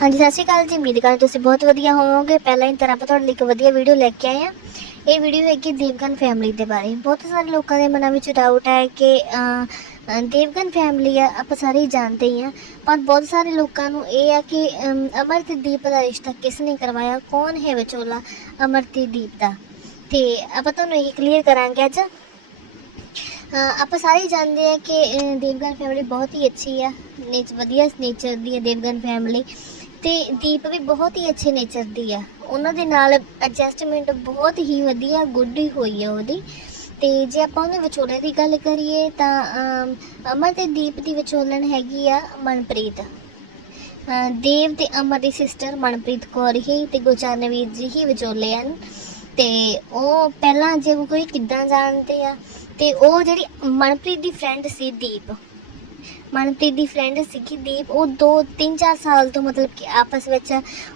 ਹਾਂਜੀ ਸਤਿ ਸ਼੍ਰੀ ਅਕਾਲ ਜੀ। ਉਮੀਦ ਕਰਦਾ ਤੁਸੀਂ ਬਹੁਤ ਵਧੀਆ ਹੋਵੋਗੇ। ਪਹਿਲਾਂ ਹੀ ਤਰ੍ਹਾਂ ਆਪਾਂ ਤੁਹਾਡੇ ਲਈ ਇੱਕ ਵਧੀਆ ਵੀਡੀਓ ਲੈ ਕੇ ਆਏ ਆ ਇਹ ਵੀਡੀਓ ਹੈਗੀ ਦੇਵਗਨ ਫੈਮਿਲੀ ਦੇ ਬਾਰੇ। ਬਹੁਤ ਸਾਰੇ ਲੋਕਾਂ ਦੇ ਮਨਾਂ ਵਿੱਚ ਡਾਊਟ ਹੈ ਕਿ ਦੇਵਗਨ ਫੈਮਿਲੀ ਆ ਆਪਾਂ ਸਾਰੇ ਹੀ ਜਾਣਦੇ ਹੀ ਆ ਪਰ ਬਹੁਤ ਸਾਰੇ ਲੋਕਾਂ ਨੂੰ ਇਹ ਆ ਕਿ ਅਮ, ਦੀਪ ਦਾ ਰਿਸ਼ਤਾ ਕਿਸ ਨੇ ਕਰਵਾਇਆ? ਕੌਣ ਹੈ ਵਿਚੋਲਾ ਅਮਰ ਦੀਪ ਦਾ? ਤੇ ਆਪਾਂ ਤੁਹਾਨੂੰ ਇਹ ਕਲੀਅਰ ਕਰਾਂਗੇ ਅੱਜ। ਆਪਾਂ ਸਾਰੇ ਹੀ ਜਾਣਦੇ ਆ ਕਿ ਅਹ, ਦੇਵਗਨ ਫੈਮਿਲੀ ਬਹੁਤ ਹੀ ਅੱਛੀ ਆ। ਨੇਚ ਵਧੀਆ ਨੇਚਰ ਦੀ ਹੈ ਦੇਵਗਨ ਫੈਮਿਲੀ ਤੇ ਦੀਪ ਵੀ ਬਹੁਤ ਹੀ ਅੱਛੇ ਨੇਚਰ ਦੀ ਆ। ਉਹਨਾਂ ਦੇ ਨਾਲ ਐਡਜਸਟਮੈਂਟ ਬਹੁਤ ਹੀ ਵਧੀਆ ਗੁੱਡ ਹੀ ਹੋਈ ਆ ਉਹਦੀ। ਤੇ ਜੇ ਆਪਾਂ ਉਹਦੇ ਵਿਚੋਲੇ ਦੀ ਗੱਲ ਕਰੀਏ ਤਾਂ ਅਮਰ ਤੇ ਦੀਪ ਦੀ ਵਿਚੋਲਣ ਹੈਗੀ ਆ ਮਨਪ੍ਰੀਤ। ਦੇਵ ਤੇ ਅਮਰ ਦੀ ਸਿਸਟਰ ਮਨਪ੍ਰੀਤ ਕੌਰ ਹੀ ਤੇ ਗੁਰਚਰਨਵੀਰ ਜੀ ਹੀ ਵਿਚੋਲੇ ਹਨ। ਤੇ ਉਹ ਪਹਿਲਾਂ ਜੇ ਕੋਈ ਕਿੱਦਾਂ ਜਾਣਦੇ ਆ, ਤੇ ਉਹ ਜਿਹੜੀ ਮਨਪ੍ਰੀਤ ਦੀ ਫਰੈਂਡ ਸੀ ਦੀਪ ਮਨਪ੍ਰੀਤ ਦੀ ਫਰੈਂਡ ਸੀਗੀ ਦੀਪ, ਉਹ 2 3 4 ਸਾਲ ਤੋਂ ਮਤਲਬ ਕਿ ਆਪਸ ਵਿੱਚ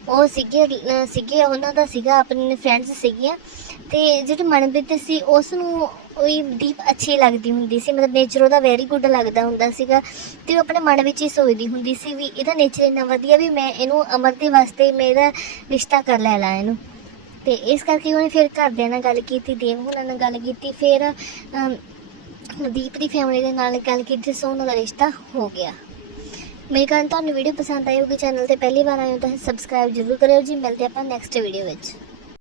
ਉਹ ਸੀਗੇ ਸੀਗੇ, ਉਹਨਾਂ ਦਾ ਸੀਗਾ, ਆਪਣੇ ਫਰੈਂਡਸ ਸੀਗੀਆਂ। ਤੇ ਜਿਹੜੀ ਮਨਪ੍ਰੀਤ ਸੀ ਉਸ ਨੂੰ ਉਹੀ ਦੀਪ ਅੱਛੀ ਲੱਗਦੀ ਹੁੰਦੀ ਸੀ, ਮਤਲਬ ਨੇਚਰ ਉਹਦਾ ਵੈਰੀ ਗੁੱਡ ਲੱਗਦਾ ਹੁੰਦਾ ਸੀਗਾ। ਤੇ ਉਹ ਆਪਣੇ ਮਨ ਵਿੱਚ ਹੀ ਸੋਚਦੀ ਹੁੰਦੀ ਸੀ ਵੀ ਇਹਦਾ ਨੇਚਰ ਇੰਨਾ ਵਧੀਆ ਵੀ ਮੈਂ ਇਹਨੂੰ ਅਮਰ ਦੇ ਵਾਸਤੇ ਮੇਰਾ ਰਿਸ਼ਤਾ ਕਰ ਲੈ ਲਾ ਇਹਨੂੰ। ਤੇ ਇਸ ਕਰਕੇ ਉਹਨੇ ਫਿਰ ਘਰਦਿਆਂ ਨਾਲ ਗੱਲ ਕੀਤੀ ਦੇਵ ਹੁਣਾਂ ਨਾਲ ਗੱਲ ਕੀਤੀ, ਫਿਰ ਦੀਪ ਦੀ ਫੈਮਿਲੀ ਦੇ ਨਾਲ ਗੱਲ ਕੀਤੀ ਸੋ ਉਹਨਾਂ ਦਾ ਰਿਸ਼ਤਾ ਹੋ ਗਿਆ। ਮੇਰੇ ਕਾਰਨ ਤੁਹਾਨੂੰ ਵੀਡੀਓ ਪਸੰਦ ਆਈ ਹੋਗੀ ਚੈਨਲ ਤੇ ਪਹਿਲੀ ਵਾਰ ਆਏ ਹੋ ਤਾਂ ਸਬਸਕ੍ਰਾਈਬ ਜ਼ਰੂਰ ਕਰਿਓ ਜੀ। ਮਿਲਦੇ ਆਪਾਂ ਨੈਕਸਟ ਵੀਡੀਓ ਵਿੱਚ।